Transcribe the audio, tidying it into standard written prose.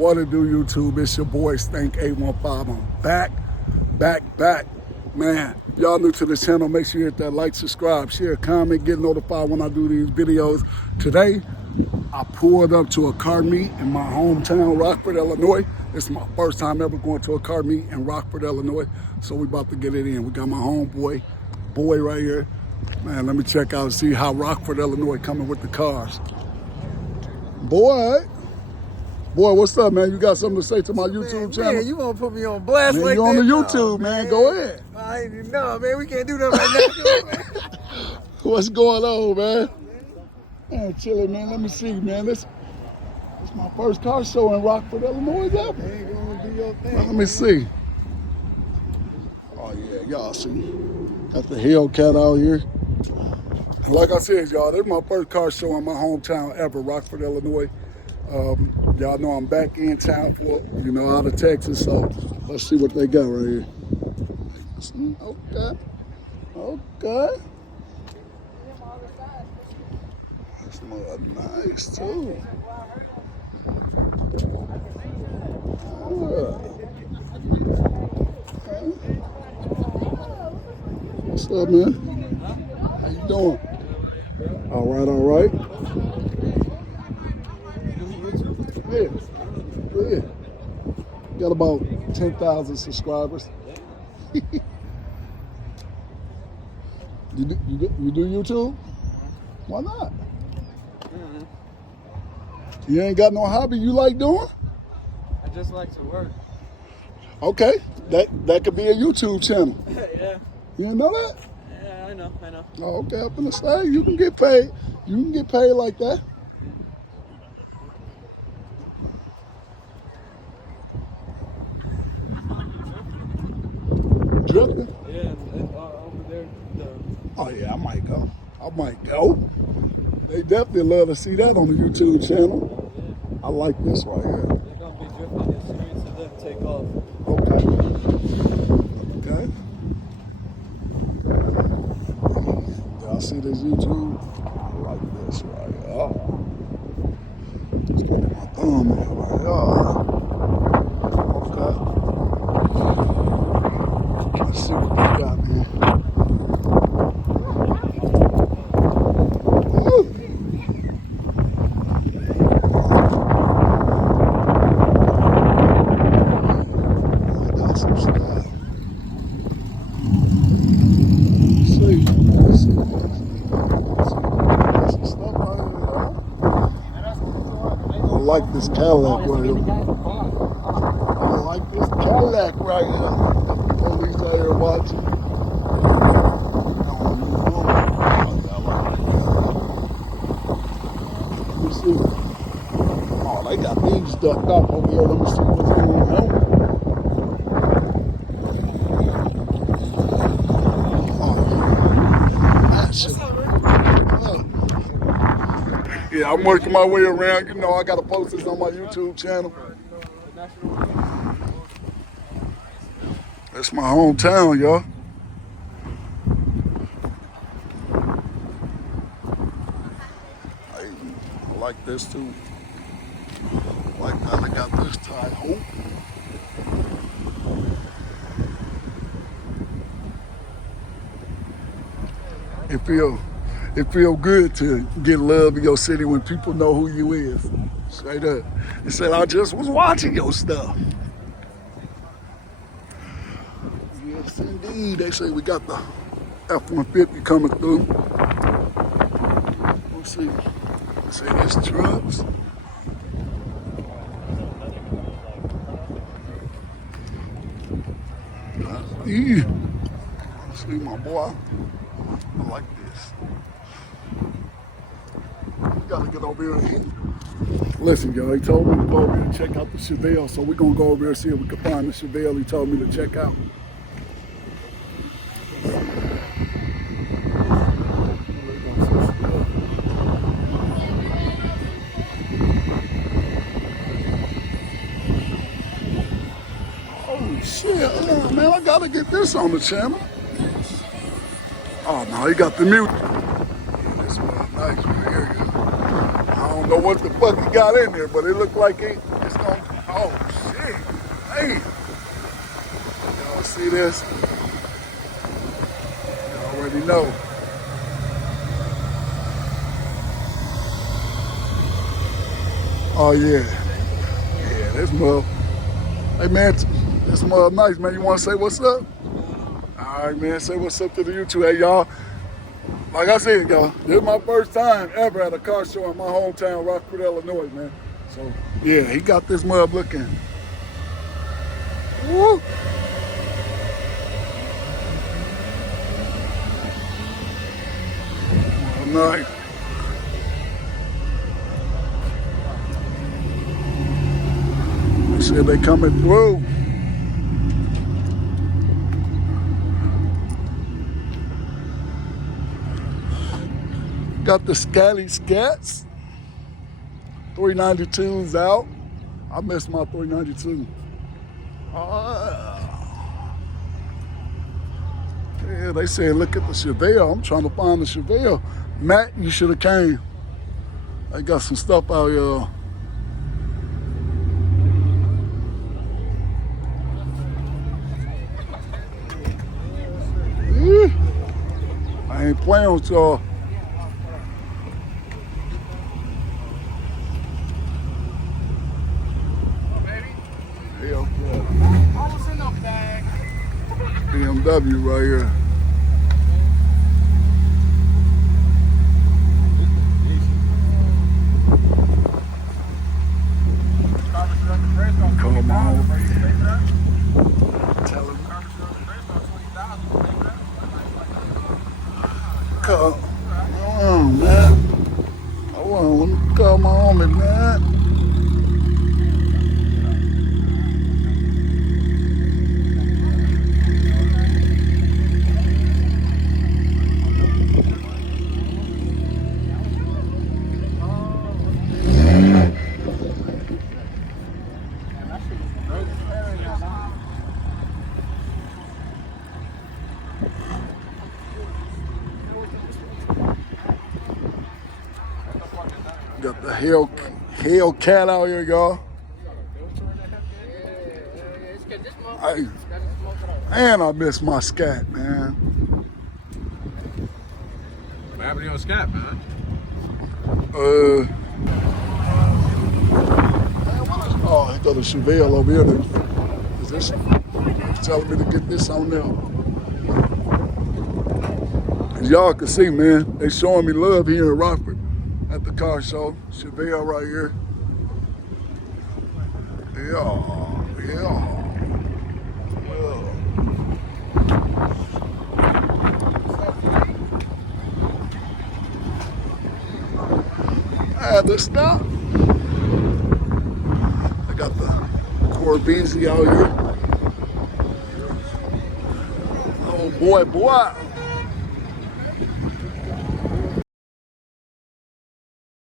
What it do, YouTube? It's your boy Stank 815. I'm back. Man, y'all new to this channel, make sure you hit that like, subscribe, share, comment, get notified when I do these videos. Today, I pulled up to a car meet in my hometown, Rockford, Illinois. It's my first time ever going to a car meet in Rockford, Illinois. So we about to get it in. We got my homeboy, right here. Man, let me check out and see how Rockford, Illinois coming with the cars. Boy, what's up, man? You got something to say to my YouTube channel? Man, you want to put me on blast Man, like you that? on the YouTube, man. Go ahead. I ain't know, man. We can't do that right now. What's going on, man? Man, chilling, man. Let me see, man. This my first car show in Rockford, Illinois, ever. Man, go on, do your thing. Well, let me see. Oh, yeah, y'all see. Got the Hellcat out here. And like I said, y'all, this is my first car show in my hometown ever, Rockford, Illinois. Y'all know I'm back in town for, out of Texas, so let's see what they got right here. Okay. This looks nice, too. What's up, man? How you doing? All right. Yeah. Got about 10,000 subscribers. You do YouTube? Why not? You ain't got no hobby you like doing? I just like to work. Okay, that could be a YouTube channel. Yeah. You didn't know that? Yeah, I know. Oh, okay, I'm gonna say you can get paid. You can get paid like that. Drifting? Yeah, over there. Oh yeah, I might go. They definitely love to see that on the YouTube channel. I like this right here. They're gonna be drifting the streets and then take off. Okay. Y'all see this YouTube? I like this right here. Just gonna put my thumb in right here. Okay. Let's see what they got, man. I like this Cadillac right here. The police out here watching. Let me see. Oh, they got things ducked off over here. Let me see what's going on. Yeah, I'm working my way around. I got to post this on my YouTube channel. That's my hometown, y'all. I like this too. I like how they got this tied home. It feel good to get love in your city when people know who you is. Straight up. They said, I just was watching your stuff. Yes, indeed. They say we got the F-150 coming through. Let's see. They say there's trucks. See, my boy. I like this. We gotta get over here and eat. Listen, y'all, he told me to go over here and check out the Chevelle, so we're gonna go over here and see if we can find the Chevelle he told me to check out. Oh shit, oh, man, I gotta get this on the channel. Oh no, he got the music. Yeah, this one nice right here. I don't know what the fuck he got in there, but it looked like it's gonna Oh, shit. Hey. Y'all see this? You already know. Oh, yeah. Yeah, this mug. Hey, man, this mug nice, man. You want to say what's up? All right, man. Say what's up to the YouTube. Hey, y'all. Like I said, y'all, this is my first time ever at a car show in my hometown, Rockford, Illinois, man. So, yeah, he got this mug looking. Woo! Oh, nice. They said they coming through. Got the Scally Scats. 392's out. I missed my 392. Yeah, they said look at the Chevelle. I'm trying to find the Chevelle. Matt, you should have came. They got some stuff out here. Yeah. I ain't playing with y'all. Hell yeah. BMW right here. Come on. Tell him. Come on, man. Hold on, let me call my homie, man. Got the Hellcat out here, y'all. And I missed my scat, man. What happened to your scat, man? Oh, I got a Chevelle over here. Is this telling me to get this on there? As y'all can see, man, they showing me love here in Rockford at the car show. Chevelle right here. Yeah. I had to stop. I got the Corvette out here. Oh boy.